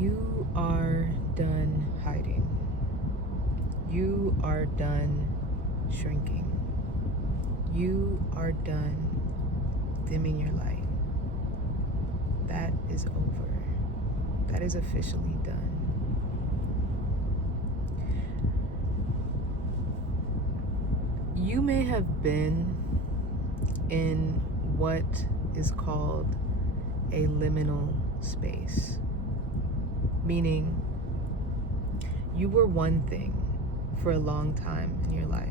You are done hiding. You are done shrinking. You are done dimming your light. That is over. That is officially done. You may have been in what is called a liminal space, meaning you were one thing for a long time in your life.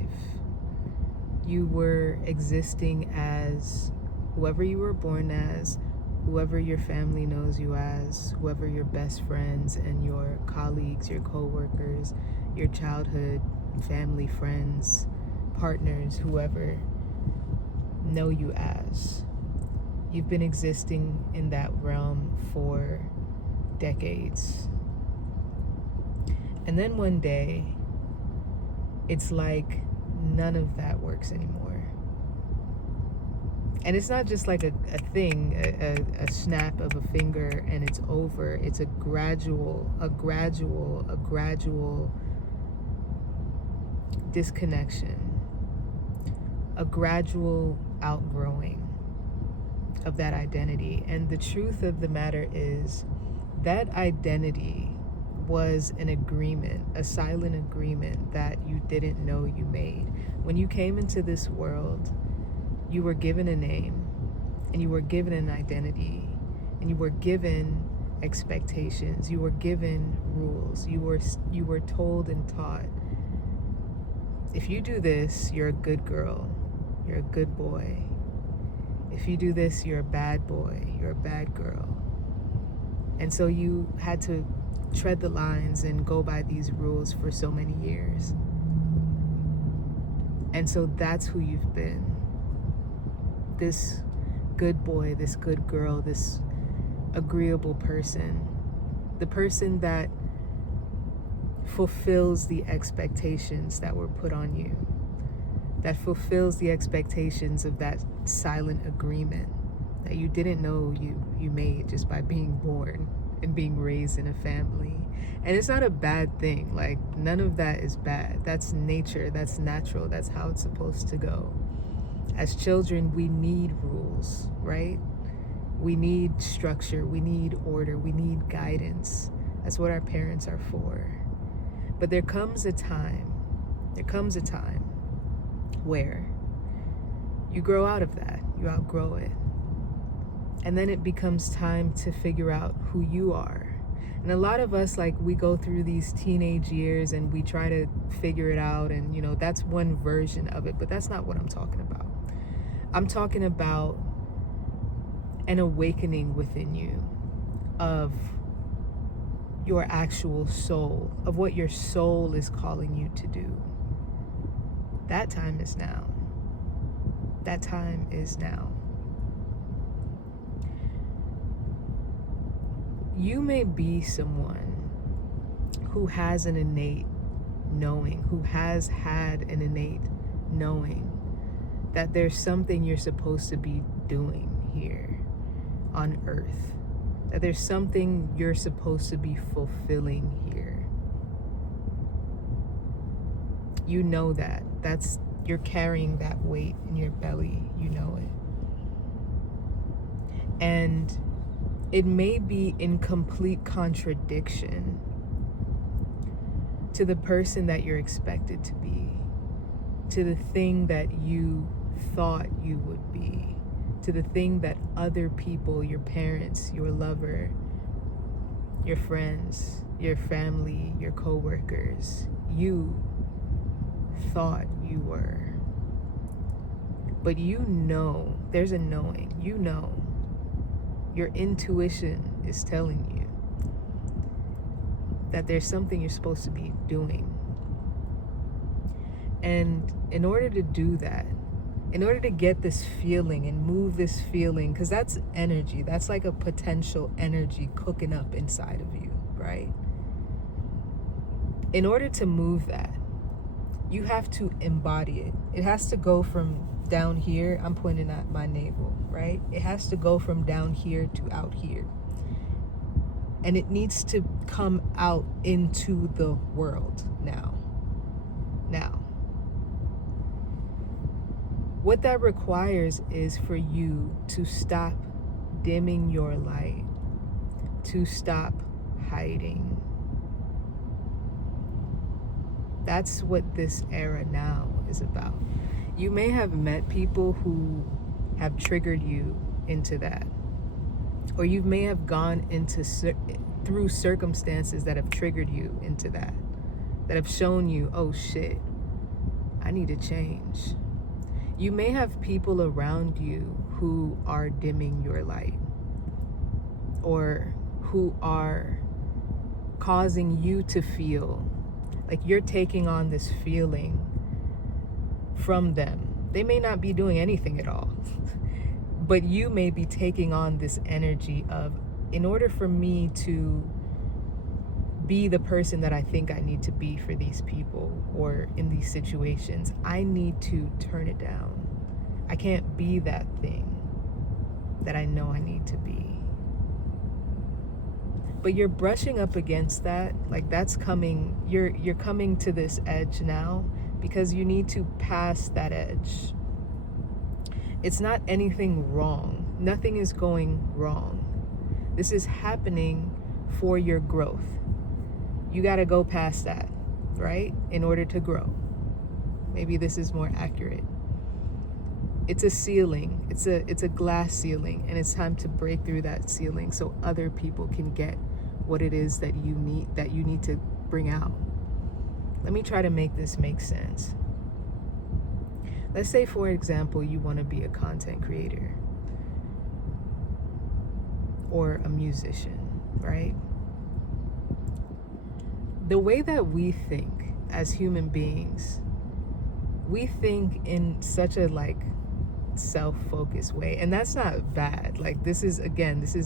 You were existing as whoever you were born as, whoever your family knows you as, whoever your best friends and your colleagues, your co-workers, your childhood family, friends, partners, whoever know you as. You've been existing in that realm for decades. And then one day, it's like none of that works anymore. And it's not just like a thing, a snap of a finger and it's over. It's a gradual disconnection, a gradual outgrowing of that identity. And the truth of the matter is that identity was an agreement, a silent agreement that you didn't know you made. When you came into this world, you were given a name and you were given an identity and you were given expectations. You were given rules. You were told and taught, if you do this, you're a good girl, you're a good boy. If you do this, you're a bad boy, you're a bad girl. And so you had to tread the lines and go by these rules for so many years. And so that's who you've been. This good boy, this good girl, this agreeable person, the person that fulfills the expectations that were put on you, that fulfills the expectations of that silent agreement that you didn't know you made just by being born and being raised in a family. And it's not a bad thing. Like, none of that is bad. That's nature, that's natural, that's how it's supposed to go. As children, we need rules, right? We need structure, we need order, we need guidance. That's what our parents are for. But there comes a time where you grow out of that, you outgrow it. And then it becomes time to figure out who you are. And a lot of us, like, we go through these teenage years and we try to figure it out, and that's one version of it, but that's not what I'm talking about. I'm talking about an awakening within you of your actual soul, of what your soul is calling you to do. That time is now. That time is now. You may be someone who has an innate knowing, who has had an innate knowing that there's something you're supposed to be doing here on earth, that there's something you're supposed to be fulfilling here. You know that. You're carrying that weight in your belly, you know it. And it may be in complete contradiction to the person that you're expected to be, to the thing that you thought you would be, to the thing that other people, your parents, your lover, your friends, your family, your co-workers, you thought you were. But there's a knowing, your intuition is telling you that there's something you're supposed to be doing. And in order to do that, in order to get this feeling and move this feeling, because that's energy, that's like a potential energy cooking up inside of you, right? In order to move that, you have to embody it. It has to go from down here, I'm pointing at my navel, right? It has to go from down here to out here. And it needs to come out into the world now. Now, what that requires is for you to stop dimming your light, to stop hiding. That's what this era now is about. You may have met people who have triggered you into that, or you may have gone into through circumstances that have triggered you into that have shown you, oh shit, I need to change. You may have people around you who are dimming your light, or who are causing you to feel like you're taking on this feeling from them. They may not be doing anything at all, but you may be taking on this energy of, in order for me to be the person that I think I need to be for these people or in these situations, I need to turn it down. I can't be that thing that I know I need to be. But you're brushing up against that. Like, that's coming, you're coming to this edge now because you need to pass that edge. It's not anything wrong. Nothing is going wrong. This is happening for your growth. You got to go past that, right? In order to grow. Maybe this is more accurate. It's a ceiling. It's a glass ceiling, and it's time to break through that ceiling so other people can get what it is that you need to bring out. Let me try to make this make sense. Let's say, for example, you want to be a content creator or a musician, right? The way that we think as human beings, we think in such a self-focused way, and that's not bad. Like, this is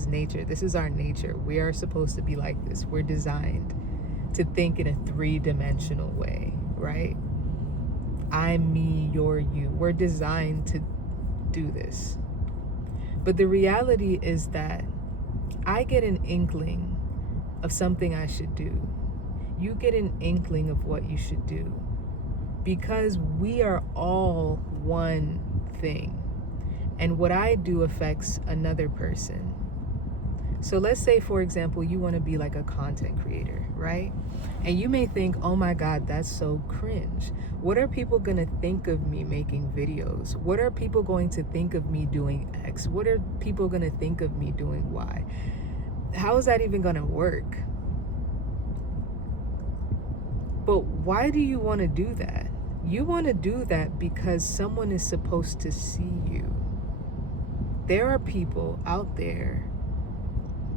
nature. This is our nature. We are supposed to be like this. We're designed to think in a three-dimensional way, right? I'm me, you're you. We're designed to do this. But the reality is that I get an inkling of something I should do. You get an inkling of what you should do, because we are all one thing, and what I do affects another person. So let's say, for example, you want to be like a content creator, right? And you may think, oh my God, that's so cringe. What are people going to think of me making videos? What are people going to think of me doing X? What are people going to think of me doing Y? How is that even going to work? But why do you want to do that? You want to do that because someone is supposed to see you. There are people out there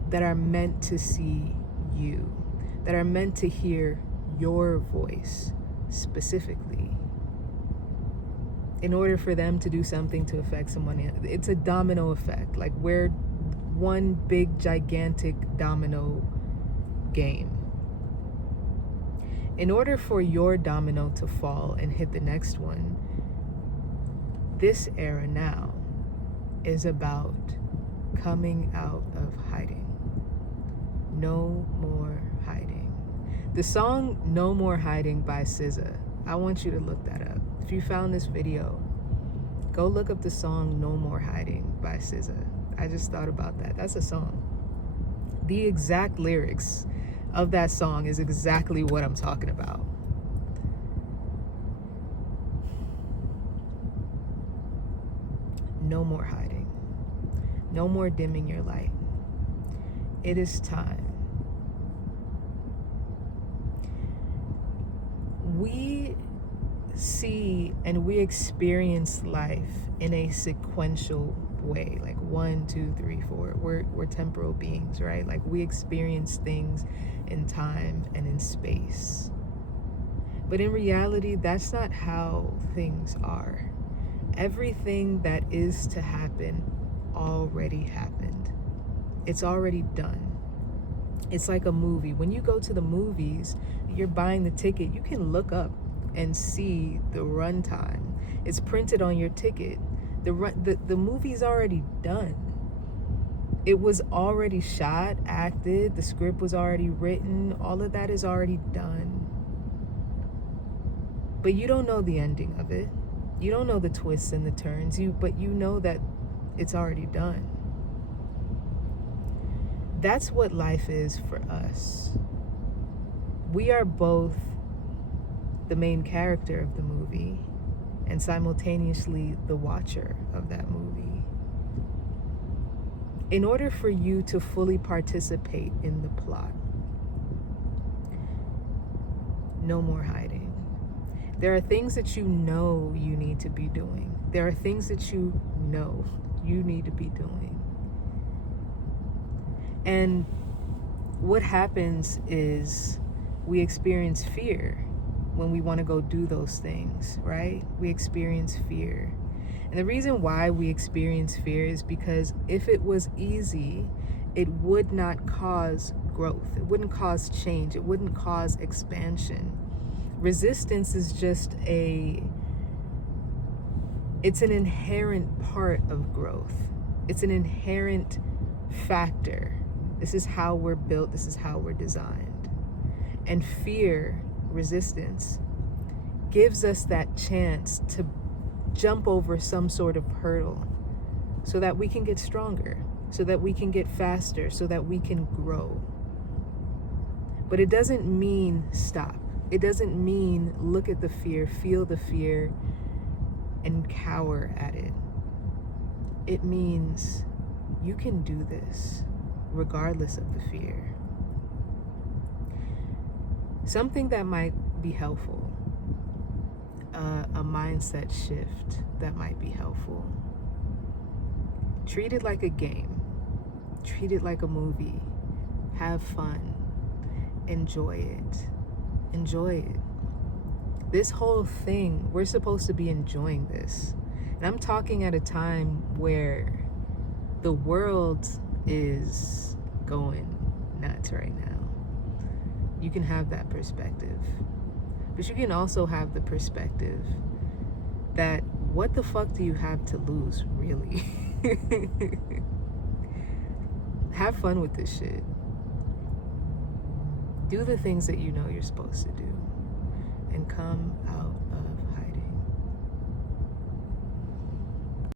that are meant to see you, that are meant to hear your voice specifically. In order for them to do something to affect someone else, it's a domino effect. Like, we're one big gigantic domino game. In order for your domino to fall and hit the next one, this era now is about coming out of hiding. No more hiding. The song No More Hiding by SZA, I want you to look that up. If you found this video, go look up the song No More Hiding by SZA. I just thought about that. That's a song. The exact lyrics of that song is exactly what I'm talking about. No more hiding. No more dimming your light. It is time. We see and we experience life in a sequential way, like 1, 2, 3, 4. We're temporal beings, right? Like, we experience things in time and in space. But in reality, that's not how things are. Everything that is to happen already happened. It's already done. It's like a movie. When you go to the movies, you're buying the ticket, you can look up and see the runtime. It's printed on your ticket. The movie's already done. It was already shot, acted, the script was already written, all of that is already done. But you don't know the ending of it. You don't know the twists and the turns, but you know that it's already done. That's what life is for us. We are both the main character of the movie and simultaneously the watcher of that movie. In order for you to fully participate in the plot, no more hiding. There are things that you know you need to be doing. There are things that you know you need to be doing. And what happens is we experience fear when we want to go do those things, right? We experience fear. And the reason why we experience fear is because if it was easy, it would not cause growth. It wouldn't cause change. It wouldn't cause expansion. Resistance is just it's an inherent part of growth. It's an inherent factor. This is how we're built. This is how we're designed. And fear, resistance, gives us that chance to jump over some sort of hurdle so that we can get stronger, so that we can get faster, so that we can grow. But it doesn't mean stop. It doesn't mean look at the fear, feel the fear, and cower at it. It means you can do this regardless of the fear. Something that might be helpful, a mindset shift that might be helpful. Treat it like a game. Treat it like a movie. Have fun. Enjoy it. Enjoy it. This whole thing, we're supposed to be enjoying this. And I'm talking at a time where the world is going nuts right now. You can have that perspective. But you can also have the perspective that what the fuck do you have to lose, really? Have fun with this shit. Do the things that you know you're supposed to do and come out of